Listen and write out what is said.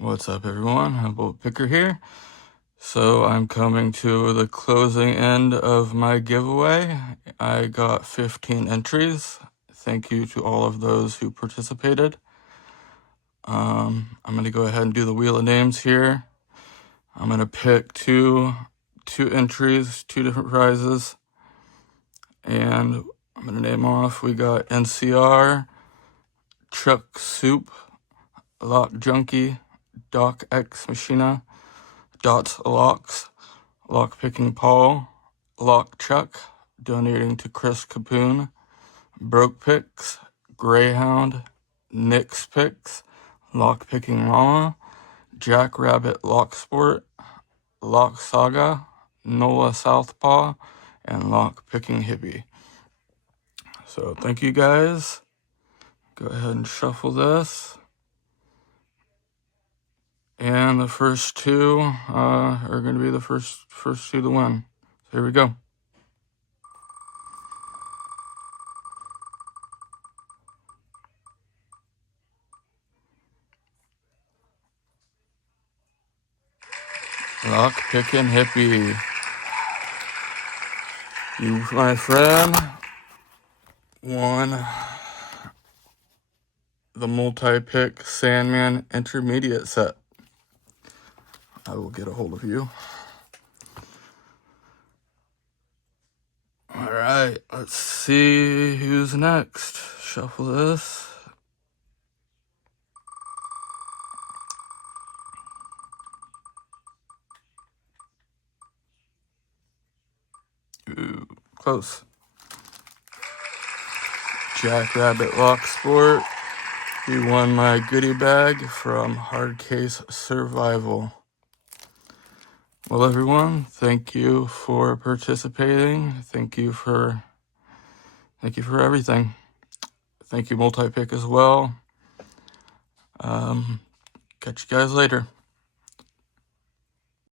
What's up, everyone? Humboldt Picker here. So I'm coming to the closing end of my giveaway. I got 15 entries. Thank you to all of those who participated. I'm going to go ahead and do the wheel of names here. I'm going to pick two entries, two different prizes, and I'm going to name off. We got NCR, Chuck Soup, Lock Junkie, Doc X Machina, Dots Locks, Lockpicking Paul, Lock Chuck, donating to Chris Capoon, Broke Picks, Greyhound, Nick's Picks, Lockpicking Mama, Jackrabbit Locksport, Lock Saga, Nola Southpaw, and Lockpicking Hippie. So thank you guys. Go ahead and shuffle this. And the first two are going to be the first two to win. So here we go. Lockpicking Hippie. You, my friend, won the multi-pick Sandman Intermediate set. I will get a hold of you. All right, let's see who's next. Shuffle this. Ooh, close. Jackrabbit Lock Sport. You won my goodie bag from Hardcase Survival. Well, everyone, thank you for participating. Thank you for everything. Thank you, Multi-Pick, as well. Catch you guys later.